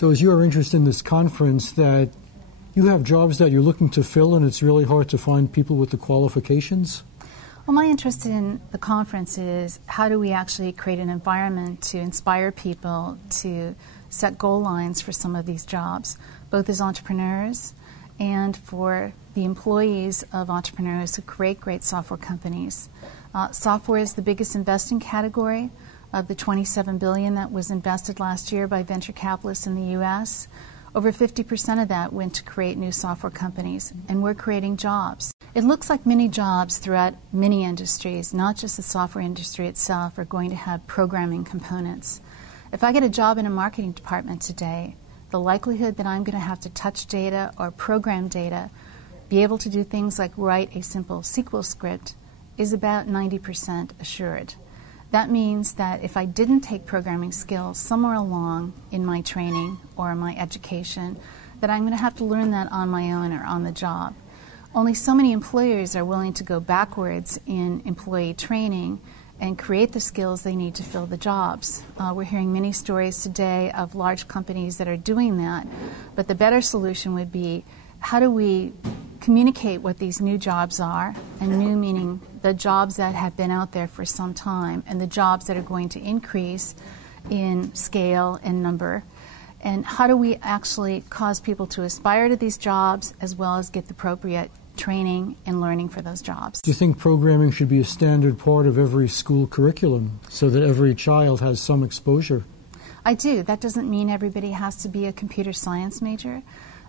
So is your interest in this conference that you have jobs that you're looking to fill and it's really hard to find people with the qualifications? Well, my interest in the conference is how do we actually create an environment to inspire people to set goal lines for some of these jobs, both as entrepreneurs and for the employees of entrepreneurs who create great software companies. Software is the biggest investing category of the $27 billion that was invested last year by venture capitalists in the U.S. Over 50% of that went to create new software companies, and we're creating jobs. It looks like many jobs throughout many industries, not just the software industry itself, are going to have programming components. If I get a job in a marketing department today, the likelihood that I'm going to have to touch data or program data, be able to do things like write a simple SQL script, is about 90% assured. That means that if I didn't take programming skills somewhere along in my training or my education, that I'm going to have to learn that on my own or on the job. Only so many employers are willing to go backwards in employee training and create the skills they need to fill the jobs. We're hearing many stories today of large companies that are doing that, but the better solution would be how do we communicate what these new jobs are, and new meaning the jobs that have been out there for some time and the jobs that are going to increase in scale and number, and how do we actually cause people to aspire to these jobs as well as get the appropriate training and learning for those jobs. Do you think programming should be a standard part of every school curriculum so that every child has some exposure? I do. That doesn't mean everybody has to be a computer science major,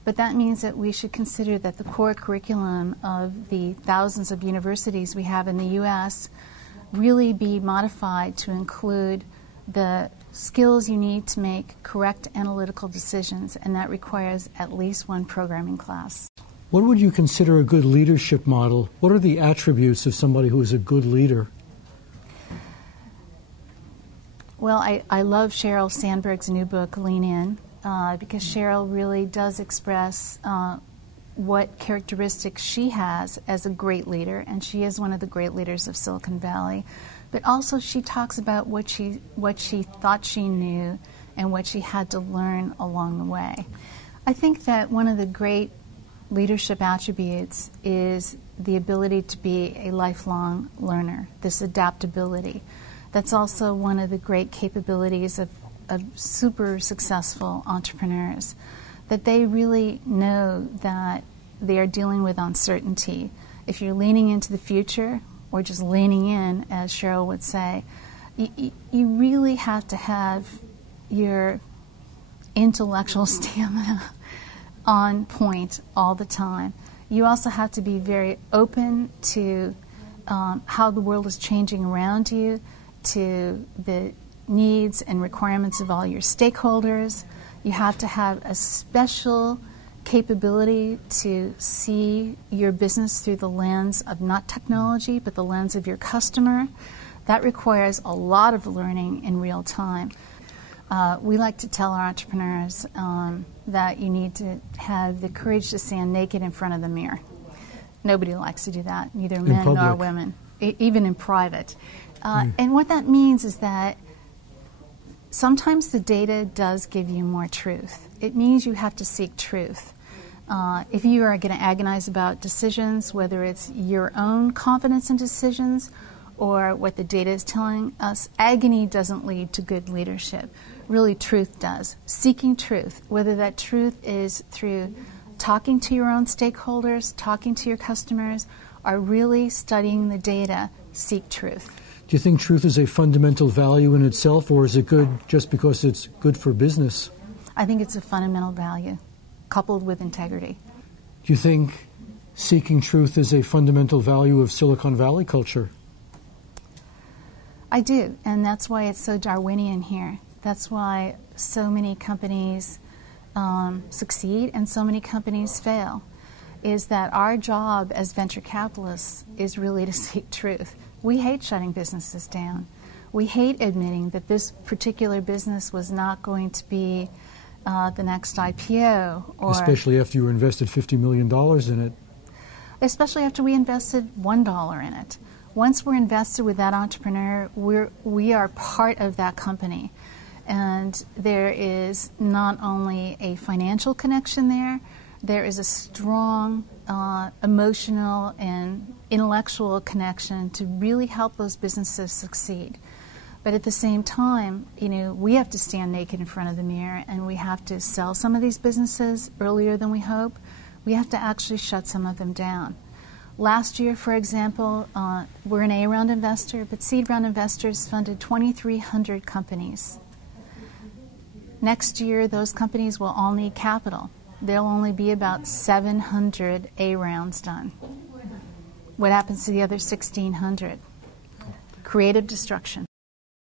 but that means that we should consider that the core curriculum of the thousands of universities we have in the U.S. really be modified to include the skills you need to make correct analytical decisions, and that requires at least one programming class. What would you consider a good leadership model? What are the attributes of somebody who is a good leader? Well, I love Sheryl Sandberg's new book, Lean In, because Sheryl really does express what characteristics she has as a great leader, and she is one of the great leaders of Silicon Valley. But also she talks about what she thought she knew and what she had to learn along the way. I think that one of the great leadership attributes is the ability to be a lifelong learner, this adaptability. That's also one of the great capabilities of super successful entrepreneurs, that they really know that they are dealing with uncertainty. If you're leaning into the future, or just leaning in, as Sheryl would say, you really have to have your intellectual stamina on point all the time. You also have to be very open to how the world is changing around you, to the needs and requirements of all your stakeholders. You have to have a special capability to see your business through the lens of not technology, but the lens of your customer. That requires a lot of learning in real time. We like to tell our entrepreneurs that you need to have the courage to stand naked in front of the mirror. Nobody likes to do that, neither men nor women, even in private. And what that means is that sometimes the data does give you more truth. It means you have to seek truth. If you are going to agonize about decisions, whether it's your own confidence in decisions or what the data is telling us, agony doesn't lead to good leadership. Really, truth does. Seeking truth, whether that truth is through talking to your own stakeholders, talking to your customers, or really studying the data, seek truth. Do you think truth is a fundamental value in itself, or is it good just because it's good for business? I think it's a fundamental value, coupled with integrity. Do you think seeking truth is a fundamental value of Silicon Valley culture? I do, and that's why it's so Darwinian here. That's why so many companies succeed and so many companies fail, is that our job as venture capitalists is really to seek truth. We hate shutting businesses down. We hate admitting that this particular business was not going to be the next IPO. Or especially after you invested $50 million in it. Especially after we invested $1 in it. Once we're invested with that entrepreneur, we are part of that company. And there is not only a financial connection there is a strong emotional and intellectual connection to really help those businesses succeed. But at the same time, we have to stand naked in front of the mirror, and we have to sell some of these businesses earlier than we hope. We have to actually shut some of them down. Last year, for example, we're an A-round investor, but seed round investors funded 2,300 companies. Next year, those companies will all need capital. There'll only be about 700 A rounds done. What happens to the other 1,600? Creative destruction.